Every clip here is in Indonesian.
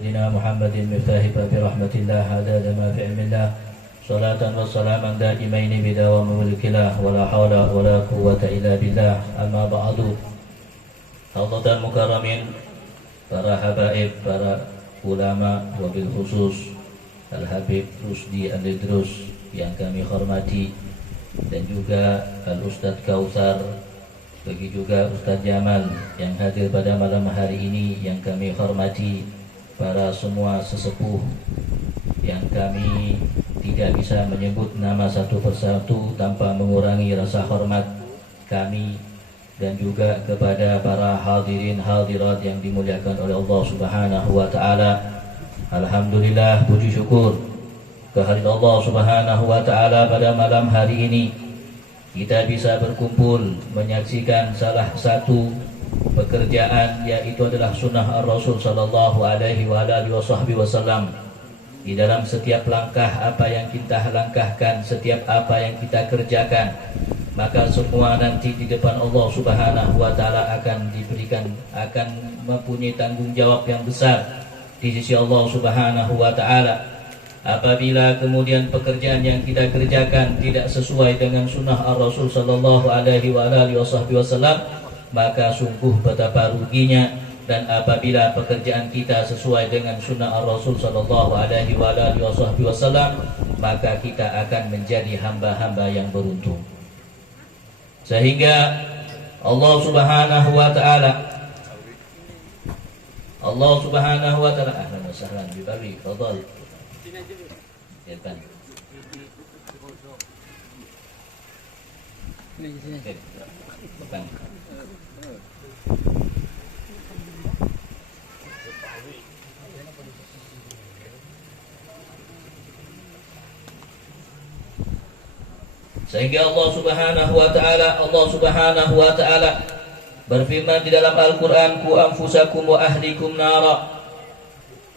سيدنا محمد مفتاح باب رحمة الله عدد ما في علم الله صلاة وسلاما دائمين بدوام ملك الله ولا حول ولا قوة إلا بالله. أما بعد Hadirin mukarramin, para habaib, para ulama, wabil khusus Al-Habib Rusdi Al-Idrus yang kami hormati, dan juga Al-Ustadz Kautsar, bagi juga Ustadz Jamal yang hadir pada malam hari ini yang kami hormati, para semua sesepuh yang kami tidak bisa menyebut nama satu persatu tanpa mengurangi rasa hormat kami, dan juga kepada para hadirin hadirat yang dimuliakan oleh Allah Subhanahu wa taala. Alhamdulillah, puji syukur kehadirat Allah Subhanahu wa taala pada malam hari ini kita bisa berkumpul menyaksikan salah satu pekerjaan, yaitu adalah sunnah Ar-Rasul sallallahu alaihi wasallam. Di dalam setiap langkah apa yang kita langkahkan, setiap apa yang kita kerjakan, maka semua nanti di depan Allah Subhanahu wa taala akan diberikan, akan mempunyai tanggung jawab yang besar di sisi Allah Subhanahu wa taala. Apabila kemudian pekerjaan yang kita kerjakan tidak sesuai dengan sunnah Ar-Rasul sallallahu alaihi wasallam, maka sungguh betapa ruginya. Dan apabila pekerjaan kita sesuai dengan sunnah Ar-Rasul sallallahu alaihi wasallam, maka kita akan menjadi hamba-hamba yang beruntung. Sehingga Allah Subhanahu wa taala ahlan wa sahlan bi babi fadal. Sehingga Allah Subhanahu wa taala berfirman di dalam Al-Qur'an, ku anfusakum wa ahlikum nara,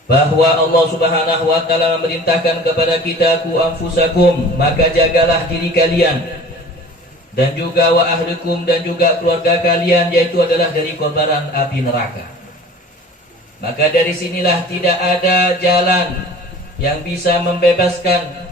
bahwa Allah Subhanahu wa taala memerintahkan kepada kita, ku anfusakum, maka jagalah diri kalian, dan juga wa ahlikum, dan juga keluarga kalian, yaitu adalah dari kobaran api neraka. Maka dari sinilah tidak ada jalan yang bisa membebaskan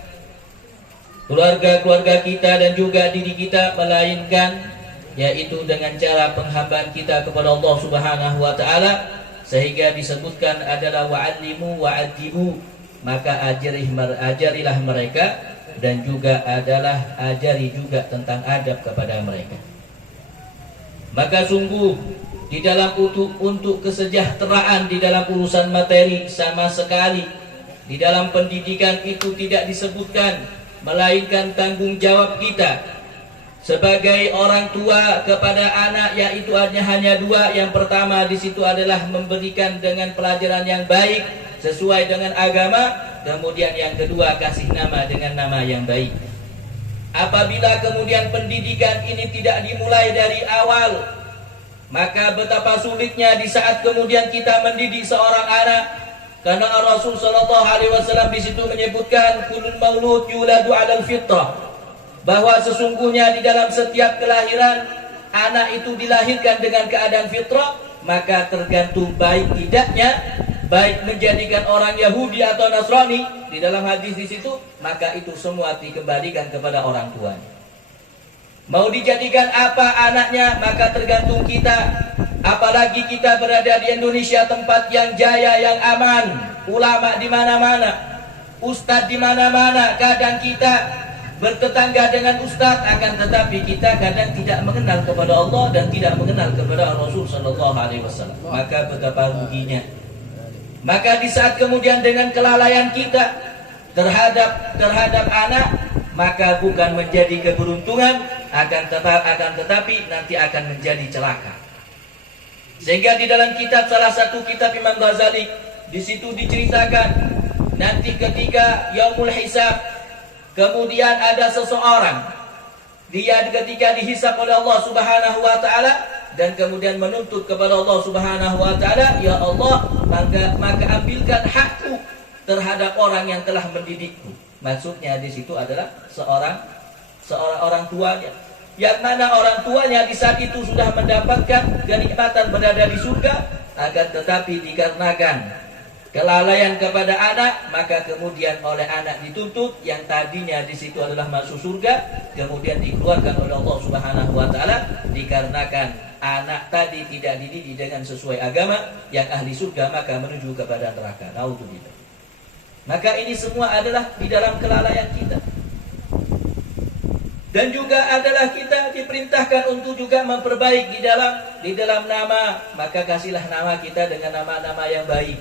keluarga-keluarga kita dan juga diri kita, melainkan yaitu dengan cara penghambaan kita kepada Allah Subhanahu wa taala. Sehingga disebutkan adalah wa'allimu wa'adibu, maka ajarilah mereka, dan juga adalah ajari juga tentang adab kepada mereka. Maka sungguh di dalam untuk kesejahteraan di dalam urusan materi sama sekali di dalam pendidikan itu tidak disebutkan, melainkan tanggung jawab kita sebagai orang tua kepada anak, yaitu hanya dua. Yang pertama di situ adalah memberikan dengan pelajaran yang baik sesuai dengan agama, kemudian yang kedua kasih nama dengan nama yang baik. Apabila kemudian pendidikan ini tidak dimulai dari awal, maka betapa sulitnya di saat kemudian kita mendidik seorang anak. Karena Rasul sallallahu alaihi wasallam di situ menyebutkan kullul maulud yuladu 'alal fitrah, bahwa sesungguhnya di dalam setiap kelahiran anak itu dilahirkan dengan keadaan fitrah, maka tergantung baik tidaknya, baik menjadikan orang Yahudi atau Nasrani di dalam hadis di situ, maka itu semua dikembalikan kepada orang tuanya. Mau dijadikan apa anaknya, maka tergantung kita. Apalagi kita berada di Indonesia, tempat yang jaya, yang aman, ulama di mana-mana, ustadz di mana-mana. Kadang kita bertetangga dengan ustadz, akan tetapi kita kadang tidak mengenal kepada Allah dan tidak mengenal kepada Rasul sallallahu alaihi wasallam. Maka betapa ruginya. Maka di saat kemudian dengan kelalaian kita terhadap anak, maka bukan menjadi keberuntungan, akan tetapi nanti akan menjadi celaka. Sehingga di dalam kitab, salah satu kitab Imam Ghazali, di situ diceritakan nanti ketika yaumul hisab, kemudian ada seseorang, dia ketika dihisab oleh Allah Subhanahu wa taala dan kemudian menuntut kepada Allah Subhanahu wa taala, ya Allah, maka ambilkan hakku terhadap orang yang telah mendidikku. Maksudnya di situ adalah seorang orang tuanya, yang mana orang tuanya di saat itu sudah mendapatkan kenikmatan berada di surga, akan tetapi dikarenakan kelalaian kepada anak, maka kemudian oleh anak dituntut yang tadinya di situ adalah masuk surga, kemudian dikeluarkan oleh Allah Subhanahu wa taala dikarenakan anak tadi tidak dididik dengan sesuai agama, yang ahli surga maka menuju kepada neraka. Naudzubillah. Maka ini semua adalah di dalam kelalaian kita. Dan juga adalah kita diperintahkan untuk juga memperbaiki di dalam nama, maka kasihlah nama kita dengan nama-nama yang baik.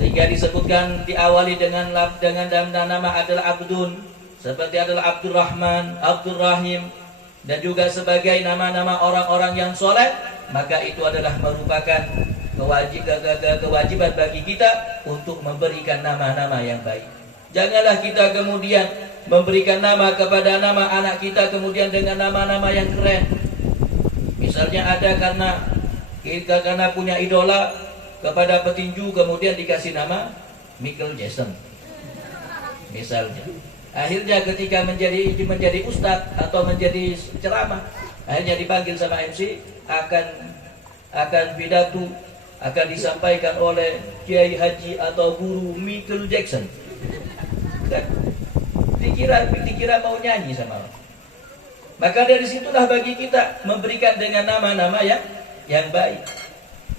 Sehingga disebutkan diawali dengan nama adalah Abdun, seperti adalah Abdurrahman, Abdurrahim, dan juga sebagai nama-nama orang-orang yang soleh, maka itu adalah merupakan kewajiban bagi kita untuk memberikan nama-nama yang baik. Janganlah kita kemudian memberikan nama kepada nama anak kita kemudian dengan nama-nama yang keren. Misalnya ada karena punya idola kepada petinju kemudian dikasih nama Michael Jackson misalnya. Akhirnya ketika menjadi ustadz atau menjadi ceramah, akhirnya dipanggil sama MC, akan pidato, akan disampaikan oleh Kiai Haji atau guru Michael Jackson. Kan? Dikira mau nyanyi sama orang. Maka dari situlah bagi kita memberikan dengan nama-nama yang baik.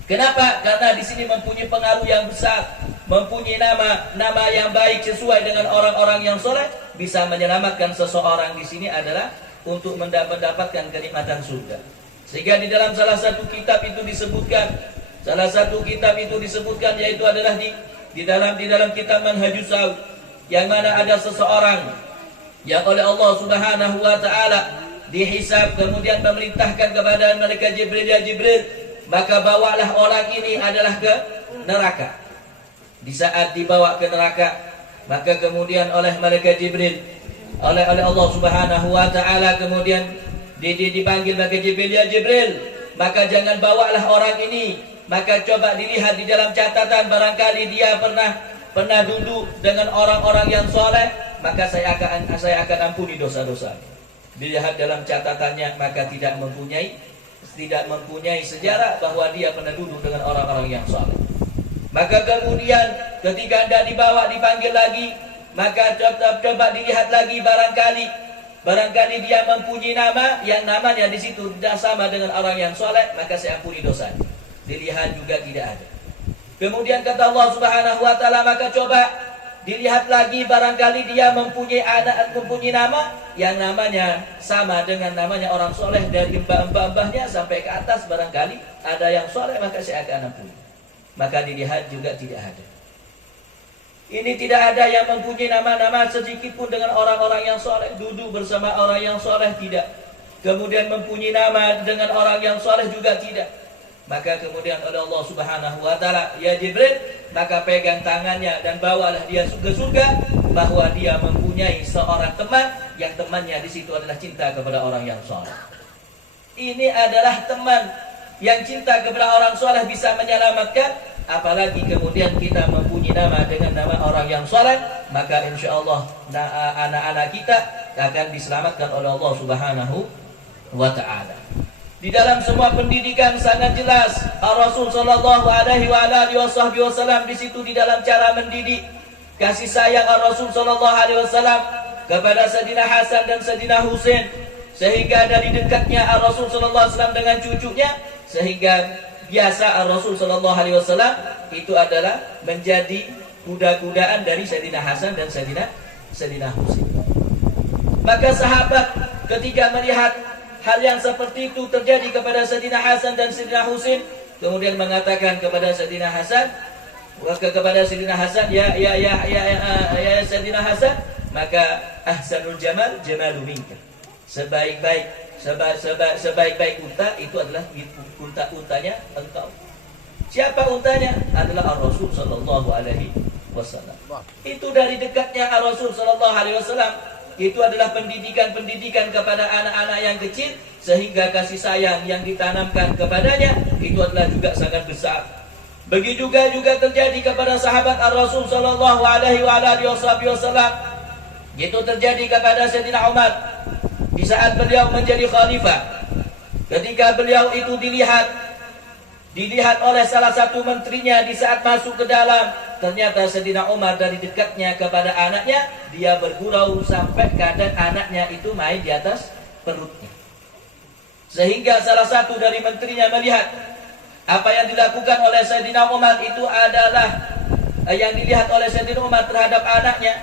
Kenapa? Karena di sini mempunyai pengaruh yang besar, mempunyai nama yang baik sesuai dengan orang-orang yang soleh, bisa menyelamatkan seseorang di sini adalah untuk mendapatkan kenikmatan surga. Sehingga di dalam salah satu kitab itu disebutkan, yaitu adalah di dalam kitab Manhajus Saud, yang mana ada seseorang yang oleh Allah Subhanahu wa taala dihisab kemudian memerintahkan kepada malaikat Jibril, ya Jibril, maka bawalah orang ini adalah ke neraka. Di saat dibawa ke neraka, maka kemudian oleh malaikat Jibril, oleh Allah Subhanahu wa taala kemudian dipanggil malaikat Jibril, ya Jibril, maka jangan bawalah orang ini, maka coba dilihat di dalam catatan, barangkali dia pernah duduk dengan orang-orang yang soleh, maka saya akan ampuni dosa-dosa. Dilihat dalam catatannya, maka tidak mempunyai sejarah bahwa dia pernah duduk dengan orang-orang yang soleh. Maka kemudian ketika anda dipanggil lagi, maka coba dilihat lagi, barangkali dia mempunyai nama yang namanya di situ tidak sama dengan orang yang soleh, maka saya ampuni dosanya. Dilihat juga tidak ada. Kemudian kata Allah Subhanahu wa taala, maka coba dilihat lagi, barangkali dia mempunyai nama yang namanya sama dengan namanya orang soleh, dari mbah-mbahnya sampai ke atas, barangkali ada yang soleh, maka saya akan ampuni. Maka dilihat juga tidak ada. Ini tidak ada yang mempunyai nama-nama sedikit pun dengan orang-orang yang soleh, duduk bersama orang yang soleh tidak. Kemudian mempunyai nama dengan orang yang soleh juga tidak. Maka kemudian oleh Allah Subhanahu wa taala, ya Jibril, maka pegang tangannya dan bawalah dia ke surga, bahwa dia mempunyai seorang teman yang temannya di situ adalah cinta kepada orang yang soleh. Ini adalah teman yang cinta kepada orang soleh bisa menyelamatkan, apalagi kemudian kita mempunyai nama dengan nama orang yang soleh, maka insya Allah anak-anak kita akan diselamatkan oleh Allah Subhanahu wa taala. Di dalam semua pendidikan sangat jelas Rasul sallallahu alaihi wasallam di situ di dalam cara mendidik, kasih sayang Rasul sallallahu alaihi wasallam kepada Sayyidina Hasan dan Sayyidina Husain, sehingga dari dekatnya Rasul sallallahu alaihi wasallam dengan cucunya, sehingga biasa Rasul sallallahu alaihi wasallam itu adalah menjadi kuda-kudaan dari Sayyidina Hasan dan Sayyidina Husain. Maka sahabat ketika melihat hal yang seperti itu terjadi kepada Sayyidina Hasan dan Sayyidina Husain, kemudian mengatakan kepada Sayyidina Hasan, ya Sayyidina Hasan, maka ahsanul jamal jamalu minka. Sebaik-baik unta itu adalah untanya engkau. Siapa untanya? Adalah Rasul sallallahu alaihi wasallam. Itu dari dekatnya Rasul sallallahu alaihi wasallam. Itu adalah pendidikan kepada anak-anak yang kecil, sehingga kasih sayang yang ditanamkan kepadanya itu adalah juga sangat besar. Begitu juga terjadi kepada sahabat Rasul sallallahu alaihi wasallam. Itu terjadi kepada Sayyidina Umar di saat beliau menjadi khalifah. Ketika beliau itu dilihat dilihat oleh salah satu menterinya di saat masuk ke dalam. Ternyata Sayyidina Umar dari dekatnya kepada anaknya, dia bergurau sampai keadaan anaknya itu main di atas perutnya. Sehingga salah satu dari menterinya melihat apa yang dilakukan oleh Sayyidina Umar itu adalah yang dilihat oleh Sayyidina Umar terhadap anaknya.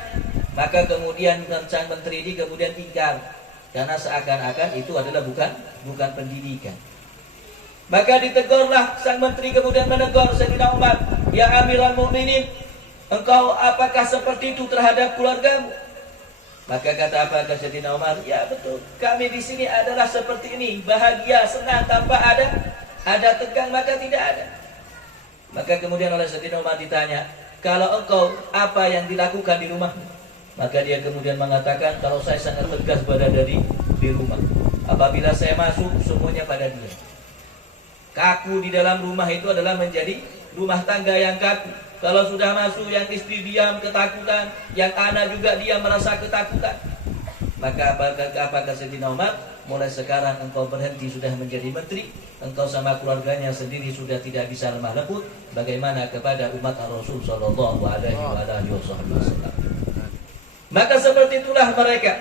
Maka kemudian sang menteri ini kemudian tinggal, karena seakan-akan itu adalah bukan pendidikan. Maka ditegurlah sang menteri, kemudian menegur Sayyidina Umar, "Ya Amirul Mukminin, engkau apakah seperti itu terhadap keluargamu?" Maka kata apa Sayyidina Umar, "Ya betul, kami di sini adalah seperti ini, bahagia, senang tanpa ada tegang, maka tidak ada." Maka kemudian oleh Sayyidina Umar ditanya, "Kalau engkau, apa yang dilakukan di rumahmu?" Maka dia kemudian mengatakan, "Kalau saya sangat tegas berada di rumah. Apabila saya masuk, semuanya pada dia. Kaku di dalam rumah itu adalah menjadi rumah tangga yang kaku. Kalau sudah masuk, yang istri diam ketakutan, yang anak juga diam merasa ketakutan." Maka apa Sayyidina Umar, "Mulai sekarang engkau berhenti sudah menjadi menteri, engkau sama keluarganya sendiri sudah tidak bisa lemah lembut. Bagaimana kepada umat Rasul sallallahu alaihi wasallam?" Maka seperti itulah mereka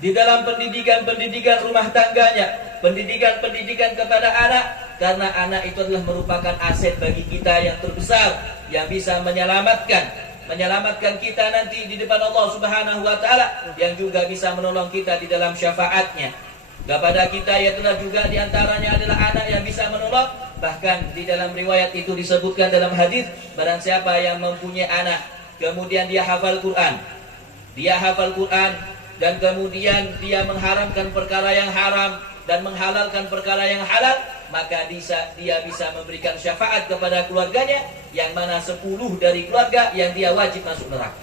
di dalam pendidikan rumah tangganya, pendidikan kepada anak, karena anak itu adalah merupakan aset bagi kita yang terbesar, yang bisa menyelamatkan kita nanti di depan Allah Subhanahu wa taala, yang juga bisa menolong kita di dalam syafaatnya kepada kita, yaitu juga diantaranya adalah anak yang bisa menolong. Bahkan di dalam riwayat itu disebutkan dalam hadis, barang siapa yang mempunyai anak kemudian dia hafal Quran, dan kemudian dia mengharamkan perkara yang haram dan menghalalkan perkara yang halal, maka dia bisa memberikan syafaat kepada keluarganya, yang mana 10 dari keluarga yang dia wajib masuk neraka.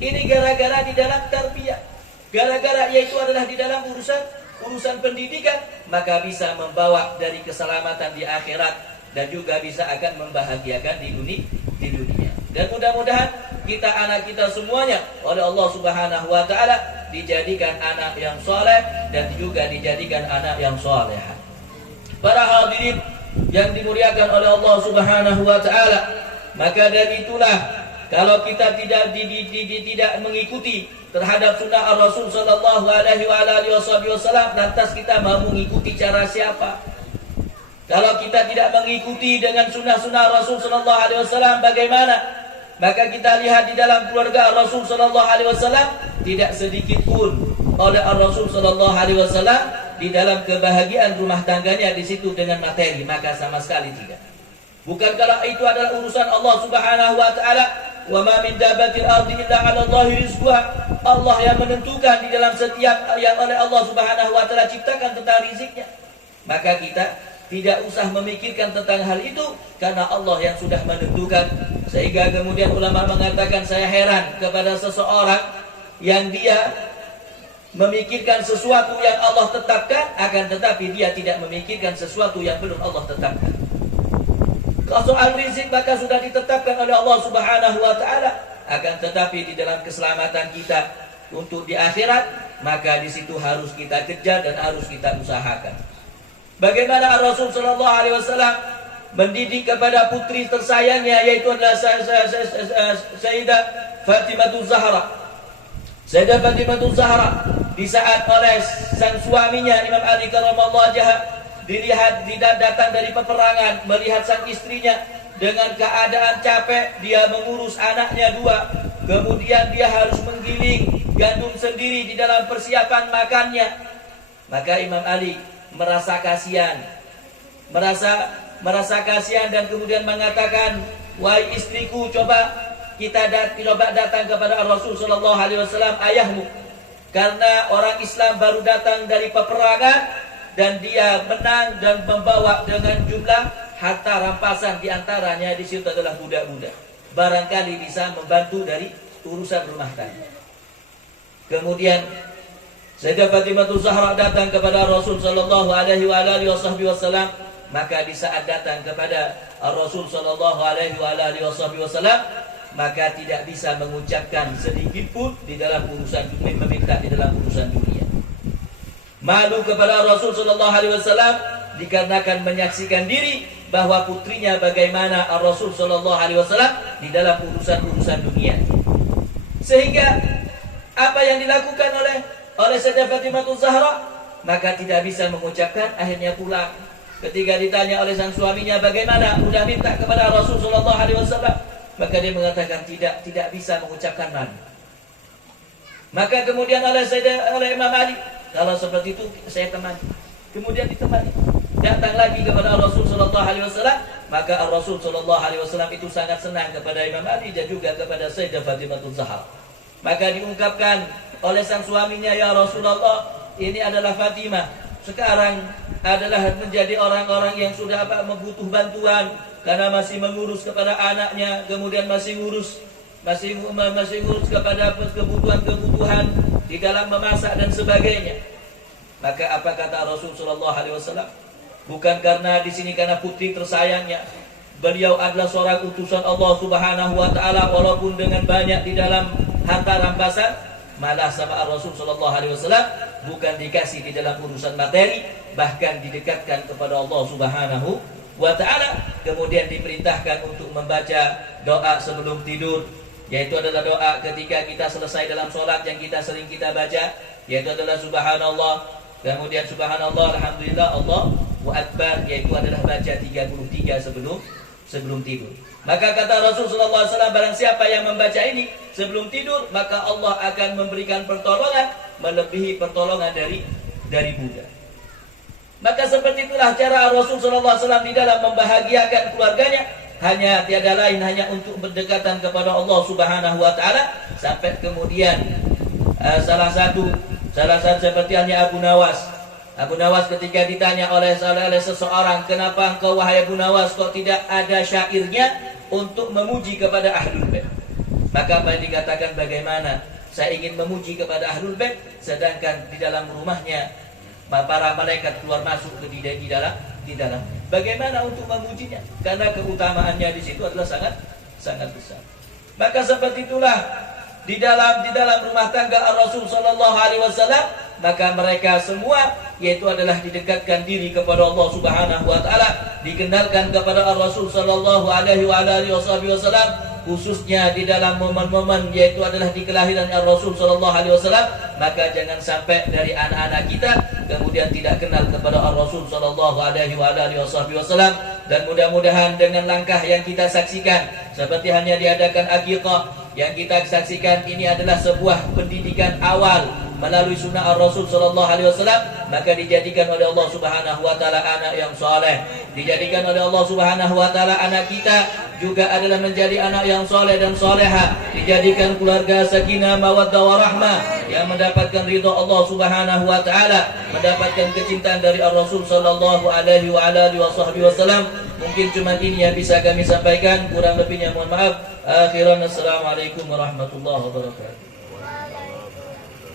Ini gara-gara di dalam tarbiyah, gara-gara yaitu adalah di dalam urusan pendidikan, maka bisa membawa dari keselamatan di akhirat, dan juga bisa akan membahagiakan di dunia. Dan mudah-mudahan anak kita semuanya oleh Allah Subhanahu wa taala dijadikan anak yang soleh dan juga dijadikan anak yang soleha. Para hadirin yang dimuliakan oleh Allah Subhanahu wa taala, maka dari itulah kalau kita tidak mengikuti terhadap sunnah Rasul sallallahu alaihi wasallam, lantas kita mau mengikuti cara siapa? Kalau kita tidak mengikuti dengan sunnah-sunnah Rasul sallallahu alaihi wasallam, bagaimana? Maka kita lihat di dalam keluarga Rasul sallallahu alaihi wasallam, tidak sedikit pun oleh Rasul sallallahu alaihi wasallam di dalam kebahagiaan rumah tangganya di situ dengan materi, maka sama sekali tidak. Bukan kalau itu adalah urusan Allah Subhanahu wa taala, wa ma min dabbatil ardi illa 'ala Allahi rizquha. Allah yang menentukan di dalam setiap yang oleh Allah Subhanahu wa taala ciptakan tentang riziknya. Maka kita tidak usah memikirkan tentang hal itu, karena Allah yang sudah menentukan. Sehingga kemudian ulama mengatakan, saya heran kepada seseorang yang dia memikirkan sesuatu yang Allah tetapkan, akan tetapi dia tidak memikirkan sesuatu yang belum Allah tetapkan. Kalau soal rizki maka sudah ditetapkan oleh Allah Subhanahu wa taala, akan tetapi di dalam keselamatan kita untuk di akhirat, maka di situ harus kita kejar dan harus kita usahakan. Bagaimana Rasul sallallahu alaihi wasallam mendidik kepada putri tersayangnya, yaitu adalah Sayyidah Fatimah Zahra. Sayyidah Fatimah Zahra di saat oleh sang suaminya Imam Ali karramallahu wajhah dilihat datang dari peperangan, melihat sang istrinya dengan keadaan capek, dia mengurus anaknya 2, kemudian dia harus menggiling gandum sendiri di dalam persiapan makannya. Maka Imam Ali merasa kasihan dan kemudian mengatakan, "Wahai istriku, coba datang kepada Rasul sallallahu alaihi wasallam, ayahmu, karena orang Islam baru datang dari peperangan dan dia menang dan membawa dengan jumlah harta rampasan, di antaranya di situ adalah budak-budak. Barangkali bisa membantu dari urusan rumah tangga." Kemudian Sayyidah Fatimah Zahra datang kepada Rasul sallallahu alaihi wasallam, maka di saat datang kepada Rasul sallallahu alaihi wasallam, maka tidak bisa mengucapkan sedikit pun di dalam urusan dunia, meminta di dalam urusan dunia. Malu kepada Rasul sallallahu alaihi wasallam, dikarenakan menyaksikan diri bahwa putrinya bagaimana Rasul sallallahu alaihi wasallam di dalam urusan-urusan dunia. Sehingga apa yang dilakukan oleh Sayyidah Fatimah Zahra, maka tidak bisa mengucapkan, akhirnya pulang. Ketika ditanya oleh sang suaminya bagaimana, udah minta kepada Rasul sallallahu alaihi wasallam, maka dia mengatakan tidak bisa mengucapkan man. Maka kemudian oleh Imam Ali, kalau seperti itu saya temani. Kemudian ditemani. Datang lagi kepada Rasul sallallahu alaihi wasallam, maka Rasul sallallahu alaihi wasallam itu sangat senang kepada Imam Ali dan juga kepada Sayyidah Fatimah Zahra. Maka diungkapkan oleh sang suaminya, ya Rasulullah, ini adalah Fatimah. Sekarang adalah menjadi orang-orang yang sudah membutuh bantuan karena masih mengurus kepada anaknya, kemudian masih ngurus kepada kebutuhan-kebutuhan di dalam memasak dan sebagainya. Maka apa kata Rasul sallallahu alaihi wasallam? Bukan karena di sini karena putri tersayangnya. Beliau adalah seorang utusan Allah Subhanahu wa taala, walaupun dengan banyak di dalam harta rampasan, malah sama Rasul sallallahu alaihi wasallam bukan dikasih di dalam urusan materi, bahkan didekatkan kepada Allah Subhanahu wa taala. Kemudian diperintahkan untuk membaca doa sebelum tidur, yaitu adalah doa ketika kita selesai dalam sholat yang kita baca, yaitu adalah subhanallah, kemudian subhanallah, alhamdulillah, Allahu akbar, yaitu adalah baca 33 sebelum tidur. Maka kata Rasul sallallahu alaihi wasallam, barang siapa yang membaca ini sebelum tidur, maka Allah akan memberikan pertolongan melebihi pertolongan dari Buddha. Maka seperti itulah cara Rasul sallallahu alaihi wasallam di dalam membahagiakan keluarganya, hanya tiada lain hanya untuk berdekatan kepada Allah Subhanahu wa taala. Sampai kemudian salah satu seperti halnya Abu Nawas ketika ditanya oleh seseorang, kenapa engkau wahai Abu Nawas kok tidak ada syairnya untuk memuji kepada Ahlul Bait? Maka apa yang dikatakan, bagaimana saya ingin memuji kepada Ahlul Bait sedangkan di dalam rumahnya para malaikat keluar masuk di dalam. Bagaimana untuk memujinya? Karena keutamaannya di situ adalah sangat besar. Maka seperti itulah di dalam rumah tangga Rasul sallallahu alaihi wasallam, maka mereka semua yaitu adalah didekatkan diri kepada Allah Subhanahu wa taala, dikenalkan kepada Rasul sallallahu alaihi wasallam, khususnya di dalam momen-momen yaitu adalah di kelahiran Rasul sallallahu alaihi wasallam. Maka jangan sampai dari anak-anak kita kemudian tidak kenal kepada Rasul sallallahu alaihi wasallam. Dan mudah-mudahan dengan langkah yang kita saksikan, seperti hanya diadakan aqiqah yang kita saksikan, ini adalah sebuah pendidikan awal melalui sunnah Rasul sallallahu alaihi wasallam, maka dijadikan oleh Allah Subhanahu wa taala anak yang saleh. Dijadikan oleh Allah Subhanahu wa taala anak kita juga adalah menjadi anak yang saleh dan saleha. Dijadikan keluarga sakinah mawaddah warahmah yang mendapatkan ridha Allah Subhanahu wa taala, mendapatkan kecintaan dari Rasul sallallahu alaihi wasallam. Mungkin cuma ini yang bisa kami sampaikan, kurang lebihnya mohon maaf. Akhiran, assalamualaikum warahmatullahi wabarakatuh.